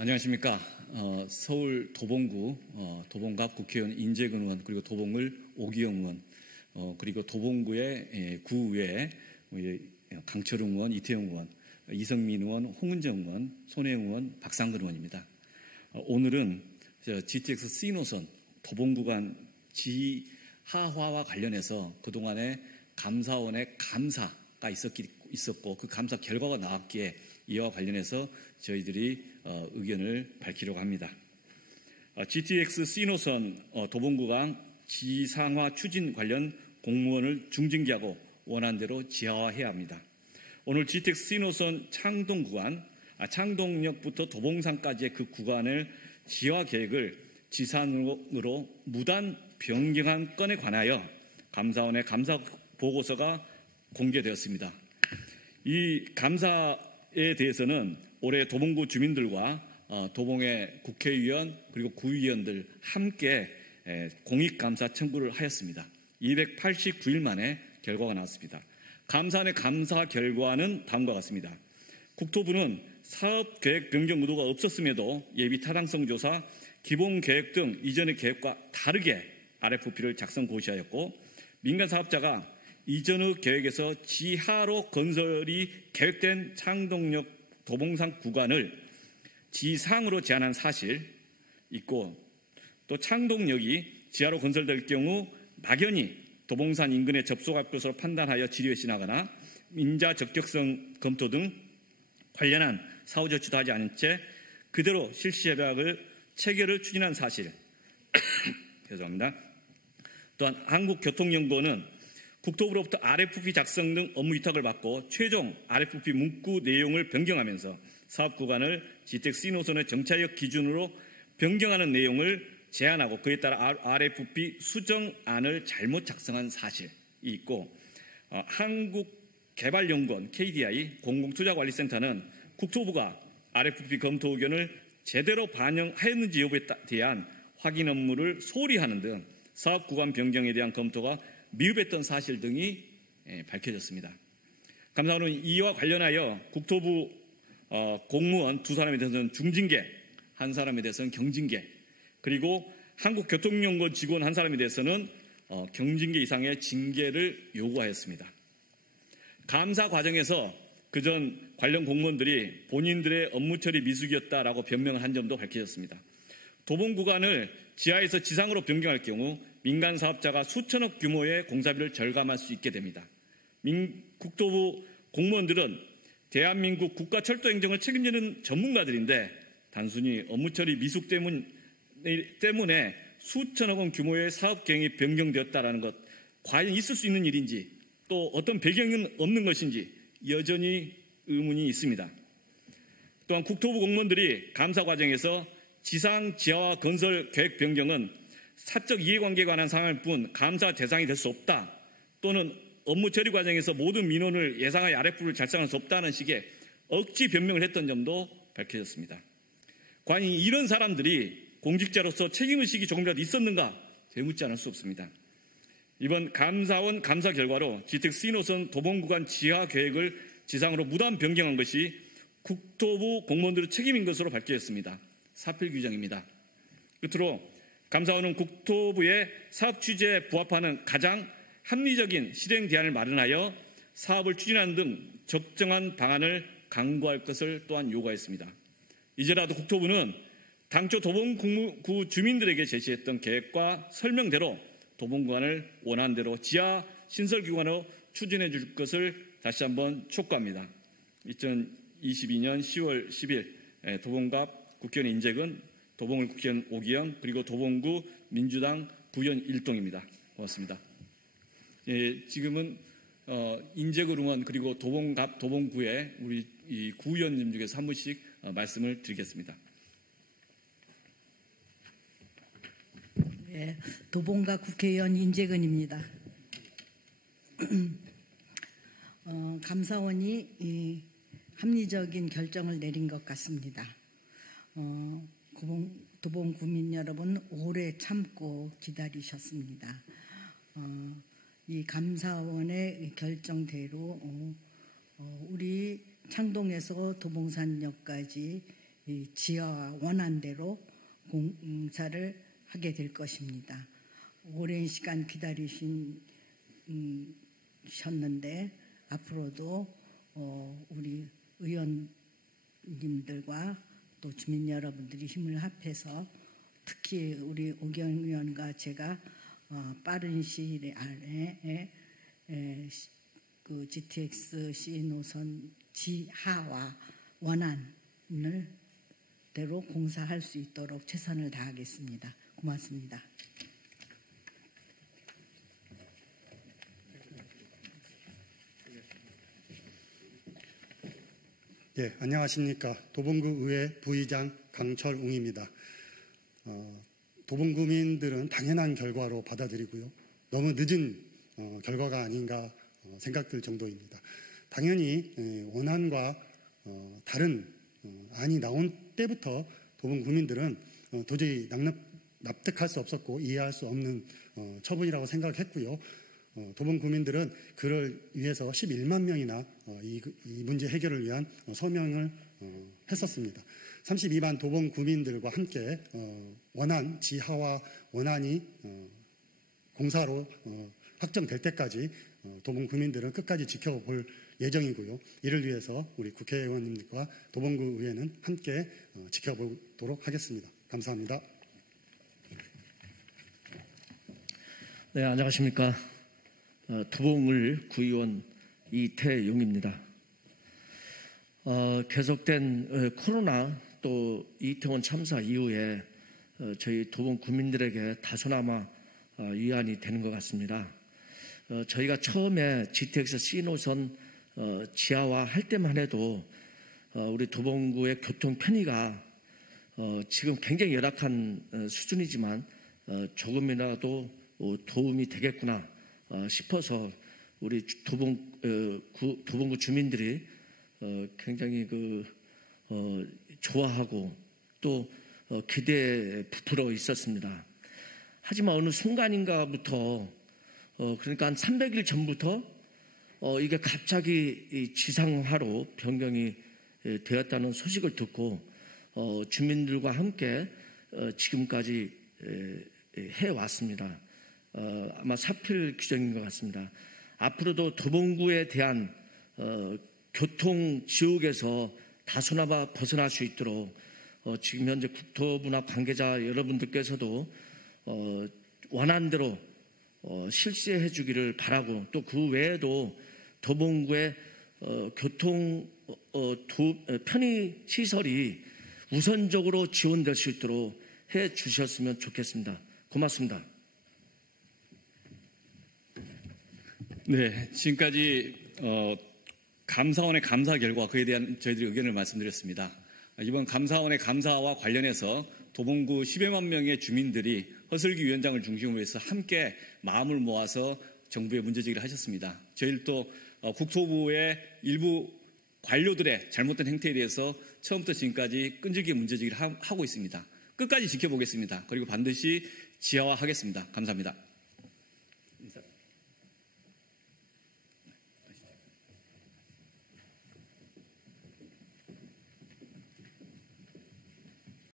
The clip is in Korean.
안녕하십니까. 서울 도봉구 도봉갑 국회의원 인재근 의원, 그리고 도봉을 오기영 의원, 그리고 도봉구의 구의회 강철웅 의원, 이태용 의원, 이성민 의원, 홍은정 의원, 손혜영 의원, 박상근 의원입니다. 오늘은 GTX C노선 도봉구간 지하화와 관련해서 그동안에 감사원의 감사가 있었고 그 감사 결과가 나왔기에 이와 관련해서 저희들이 의견을 밝히려고 합니다. GTX C노선 도봉구간 지상화 추진 관련 공무원을 중징계하고 원안대로 지하화해야 합니다. 오늘 GTX C노선 창동 구간, 창동역부터 도봉산까지의 그 구간을 지하 계획을 지상으로 무단 변경한 건에 관하여 감사원의 감사 보고서가 공개되었습니다. 이 감사에 대해서는 올해 도봉구 주민들과 도봉의 국회의원 그리고 구의원들 함께 공익감사 청구를 하였습니다. 289일 만에 결과가 나왔습니다. 감사원의 감사 결과는 다음과 같습니다. 국토부는 사업계획 변경 의도가 없었음에도 예비 타당성 조사, 기본계획 등 이전의 계획과 다르게 RFP를 작성 고시하였고, 민간사업자가 이전의 계획에서 지하로 건설이 계획된 창동역 도봉산 구간을 지상으로 제한한 사실 있고, 또 창동역이 지하로 건설될 경우 막연히 도봉산 인근에 접속할 것으로 판단하여 지리에 지나가나 인자 적격성 검토 등 관련한 사후 조치도 하지 않은 채 그대로 실시 협약을 체결을 추진한 사실 죄송합니다. 또한 한국교통연구원은 국토부로부터 RFP 작성 등 업무 위탁을 받고 최종 RFP 문구 내용을 변경하면서 사업 구간을 GTX C노선의 정차역 기준으로 변경하는 내용을 제안하고 그에 따라 RFP 수정안을 잘못 작성한 사실이 있고, 한국개발연구원 KDI 공공투자관리센터는 국토부가 RFP 검토 의견을 제대로 반영하였는지 여부에 대한 확인 업무를 소홀히 하는 등 사업 구간 변경에 대한 검토가 미흡했던 사실 등이 밝혀졌습니다. 감사원은 이와 관련하여 국토부 공무원 2사람에 대해서는 중징계, 1사람에 대해서는 경징계, 그리고 한국교통연구원 직원 1사람에 대해서는 경징계 이상의 징계를 요구하였습니다. 감사 과정에서 그전 관련 공무원들이 본인들의 업무 처리 미숙이었다라고 변명을 한 점도 밝혀졌습니다. 도봉 구간을 지하에서 지상으로 변경할 경우 민간 사업자가 수천억 규모의 공사비를 절감할 수 있게 됩니다. 국토부 공무원들은 대한민국 국가철도행정을 책임지는 전문가들인데 단순히 업무 처리 미숙 때문에 수천억 원 규모의 사업 계획이 변경되었다는 것, 과연 있을 수 있는 일인지 또 어떤 배경은 없는 것인지 여전히 의문이 있습니다. 또한 국토부 공무원들이 감사 과정에서 지상 지하화 건설 계획 변경은 사적 이해관계에 관한 사항일 뿐 감사 대상이 될 수 없다, 또는 업무 처리 과정에서 모든 민원을 예상하여 RFP를 작성할 수 없다는 식의 억지 변명을 했던 점도 밝혀졌습니다. 과연 이런 사람들이 공직자로서 책임의식이 조금이라도 있었는가 되묻지 않을 수 없습니다. 이번 감사원 감사 결과로 GTX C노선 도봉구간 지하 계획을 지상으로 무단 변경한 것이 국토부 공무원들의 책임인 것으로 밝혀졌습니다. 사필 규정입니다. 끝으로 감사원은 국토부의 사업 취지에 부합하는 가장 합리적인 실행 대안을 마련하여 사업을 추진하는 등 적정한 방안을 강구할 것을 또한 요구하였습니다. 이제라도 국토부는 당초 도봉구 주민들에게 제시했던 계획과 설명대로 도봉구간을 원안대로 지하 신설기관으로 추진해 줄 것을 다시 한번 촉구합니다. 2022년 10월 10일 도봉갑 국회의원 인재근, 도봉을 국회의원 오기영, 그리고 도봉구 민주당 구의원 일동입니다. 고맙습니다. 지금은 인재근 의원 그리고 도봉갑 도봉구의 우리 이 구의원님 중에서 한 분씩 말씀을 드리겠습니다. 네, 도봉갑 국회의원 인재근입니다. 감사원이 합리적인 결정을 내린 것 같습니다. 도봉 구민 여러분 오래 참고 기다리셨습니다. 이 감사원의 결정대로 우리 창동에서 도봉산역까지 이 지하와 원안대로 공사를 하게 될 것입니다. 오랜 시간 기다리셨는데 앞으로도 우리 의원님들과 또 주민 여러분들이 힘을 합해서 특히 우리 오경 의원과 제가 빠른 시일 안에 그 GTX C 노선 지하와 원안을 대로 공사할 수 있도록 최선을 다하겠습니다. 고맙습니다. 예, 안녕하십니까. 도봉구의회 부의장 강철웅입니다. 도봉구민들은 당연한 결과로 받아들이고요. 너무 늦은 결과가 아닌가 생각될 정도입니다. 당연히 원안과 다른 안이 나온 때부터 도봉구민들은 도저히 납득할 수 없었고 이해할 수 없는 처분이라고 생각했고요. 도봉구민들은 그를 위해서 11만 명이나 이 문제 해결을 위한 서명을 했었습니다. 32만 도봉구민들과 함께 원안 지하와 원안이 공사로 확정될 때까지 도봉구민들은 끝까지 지켜볼 예정이고요. 이를 위해서 우리 국회의원님들과 도봉구의회는 함께 지켜보도록 하겠습니다. 감사합니다. 네, 안녕하십니까. 도봉을 구의원 이태용입니다. 계속된 코로나 또 이태원 참사 이후에 저희 도봉 구민들에게 다소나마 위안이 되는 것 같습니다. 저희가 처음에 GTX C 노선 지하화 할 때만 해도 우리 도봉구의 교통 편의가 지금 굉장히 열악한 수준이지만 조금이라도 도움이 되겠구나 싶어서 우리 도봉구 주민들이 굉장히 좋아하고 또 기대에 부풀어 있었습니다. 하지만 어느 순간인가부터 그러니까 한 300일 전부터 이게 갑자기 지상화로 변경이 되었다는 소식을 듣고 주민들과 함께 지금까지 해왔습니다. 아마 사필 규정인 것 같습니다. 앞으로도 도봉구에 대한 교통 지옥에서 다소나마 벗어날 수 있도록 지금 현재 국토부나 관계자 여러분들께서도 원안대로 실시해 주기를 바라고 또 그 외에도 도봉구의 교통 편의 시설이 우선적으로 지원될 수 있도록 해 주셨으면 좋겠습니다. 고맙습니다. 네, 지금까지 감사원의 감사 결과 그에 대한 저희들이 의견을 말씀드렸습니다. 이번 감사원의 감사와 관련해서 도봉구 10여만 명의 주민들이 허슬기 위원장을 중심으로 해서 함께 마음을 모아서 정부에 문제제기를 하셨습니다. 저희들도 국토부의 일부 관료들의 잘못된 행태에 대해서 처음부터 지금까지 끈질기게 문제제기를 하고 있습니다. 끝까지 지켜보겠습니다. 그리고 반드시 지하화하겠습니다. 감사합니다.